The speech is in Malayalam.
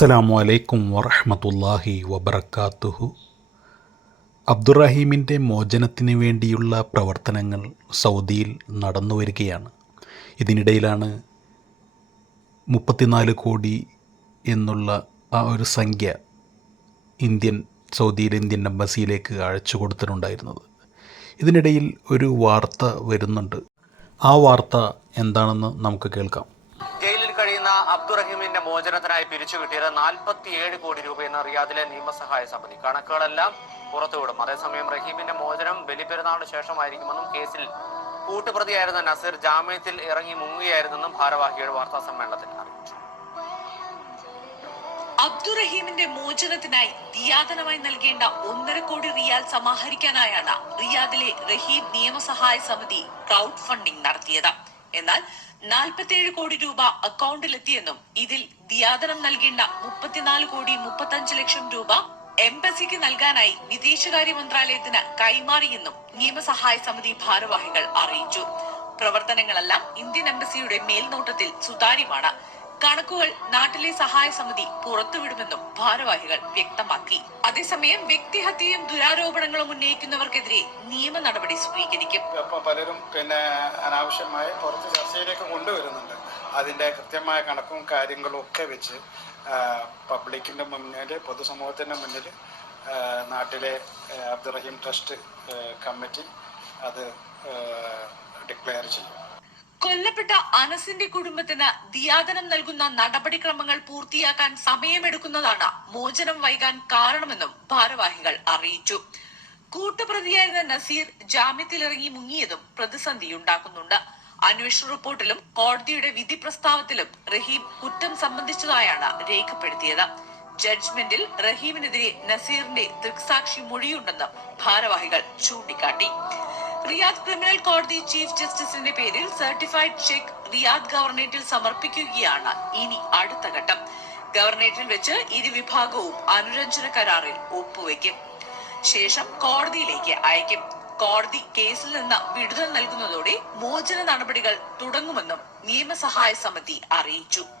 അസ്സലാമു അലൈക്കും വറഹമത്തല്ലാഹി വബർക്കാത്തുഹു അബ്ദുറഹീമിന്റെ മോചനത്തിന് വേണ്ടിയുള്ള പ്രവർത്തനങ്ങൾ സൗദിയിൽ നടന്നു വരികയാണ്. ഇതിനിടയിലാണ് മുപ്പത്തിനാല് കോടി എന്നുള്ള ആ ഒരു സംഖ്യ ഇന്ത്യൻ സൗദിയിലെ ഇന്ത്യൻ എംബസിയിലേക്ക് അയച്ചു കൊടുത്തിട്ടുണ്ടായിരുന്നത്. ഇതിനിടയിൽ ഒരു വാർത്ത വരുന്നുണ്ട്. ആ വാർത്ത എന്താണെന്ന് നമുക്ക് കേൾക്കാം. കഴിയുന്ന അബ്ദുറഹീമിന്റെ മോചനത്തിനായി പിരിച്ചു കിട്ടിയത് നാൽപ്പത്തിയേഴ് കോടി രൂപയെന്ന് റിയാദിലെ നിയമസഹായ സമിതി. കണക്കുകളെല്ലാം പുറത്തുവിടും. അതേസമയം റഹീമിന്റെ മോചനം ബലിപെരുന്നാളിന് ശേഷമായിരിക്കുമെന്നും കേസിൽ കൂട്ടുപ്രതിയായിരുന്ന നസീർ ജാമ്യത്തിൽ ഇറങ്ങി മുങ്ങുകയായിരുന്നെന്നും ഭാരവാഹികൾ വാർത്താ സമ്മേളനത്തിൽ അറിയിച്ചു. അബ്ദുറഹീമിന്റെ മോചനത്തിനായി ദിയാദനമായി നൽകേണ്ട ഒന്നര കോടി റിയാൽ സമാഹരിക്കാനായാണ് റിയാദിലെ റഹീം നിയമസഹായ സമിതി ക്രൗഡ് ഫണ്ടിംഗ് നടത്തിയത്. എന്നാൽ നാൽപ്പത്തിയേഴ് കോടി രൂപ അക്കൗണ്ടിലെത്തിയെന്നും ഇതിൽ ദിയാദനം നൽകേണ്ട മുപ്പത്തിനാല് കോടി മുപ്പത്തഞ്ച് ലക്ഷം രൂപ എംബസിക്ക് നൽകാനായി വിദേശകാര്യ മന്ത്രാലയത്തിന് കൈമാറിയെന്നും നിയമസഹായ സമിതി ഭാരവാഹികൾ അറിയിച്ചു. പ്രവർത്തനങ്ങളെല്ലാം ഇന്ത്യൻ എംബസിയുടെ മേൽനോട്ടത്തിൽ സുതാര്യമാണ്. കണക്കുകൾ നാട്ടിലെ സഹായ സമിതി പുറത്തുവിടുമെന്നും ഭാരവാഹികൾ വ്യക്തമാക്കി. അതേസമയം വ്യക്തിഹത്യയും ദുരാരോപണങ്ങളും ഉന്നയിക്കുന്നവർക്കെതിരെ നിയമ നടപടി സ്വീകരിക്കും. പലരും പിന്നെ അനാവശ്യമായ പുറത്ത് ചർച്ചയിലേക്ക് കൊണ്ടുവരുന്നുണ്ട്. അതിന്റെ കൃത്യമായ കണക്കും കാര്യങ്ങളും ഒക്കെ വെച്ച് പബ്ലിക്കിന്റെ മുന്നിൽ പൊതുസമൂഹത്തിന്റെ മുന്നിൽ നാട്ടിലെ അബ്ദുറഹീം ട്രസ്റ്റ് കമ്മിറ്റി അത് ഡിക്ലെയർ ചെയ്യും. കൊല്ലപ്പെട്ട അനസിന്റെ കുടുംബത്തിന് ദിയാദനം നൽകുന്ന നടപടിക്രമങ്ങൾ പൂർത്തിയാക്കാൻ സമയമെടുക്കുന്നതാണ് മോചനം വൈകാൻ കാരണമെന്നും ഭാരവാഹികൾ അറിയിച്ചു. കൂട്ടുപ്രതിയായിരുന്ന നസീർ ജാമ്യത്തിലിറങ്ങി മുങ്ങിയതും പ്രതിസന്ധിയുണ്ടാക്കുന്നുണ്ട്. അന്വേഷണ റിപ്പോർട്ടിലും കോടതിയുടെ വിധി പ്രസ്താവത്തിലും റഹീം കുറ്റം സംബന്ധിച്ചതായാണ് രേഖപ്പെടുത്തിയത്. ജഡ്ജ്മെന്റിൽ റഹീമിനെതിരെ നസീറിന്റെ ദൃക്സാക്ഷി മൊഴിയുണ്ടെന്ന് ഭാരവാഹികൾ ചൂണ്ടിക്കാട്ടി. റിയാദ് ക്രിമിനൽ കോടതി ചീഫ് ജസ്റ്റിസിന്റെ പേരിൽ സർട്ടിഫൈഡ് ചെക്ക് റിയാദ് ഗവർണേറ്റിൽ സമർപ്പിക്കുകയാണ്. ഇനി അടുത്ത ഘട്ടം. ഗവർണേറ്റിൽ വെച്ച് ഇരുവിഭാഗവും അനുരഞ്ജന കരാറിൽ ഒപ്പുവെക്കും. ശേഷം കോടതിയിലേക്ക് അയക്കും. കോടതി കേസിൽ നിന്ന് വിടുതൽ നൽകുന്നതോടെ മോചന നടപടികൾ തുടങ്ങുമെന്നും നിയമസഹായ സമിതി അറിയിച്ചു.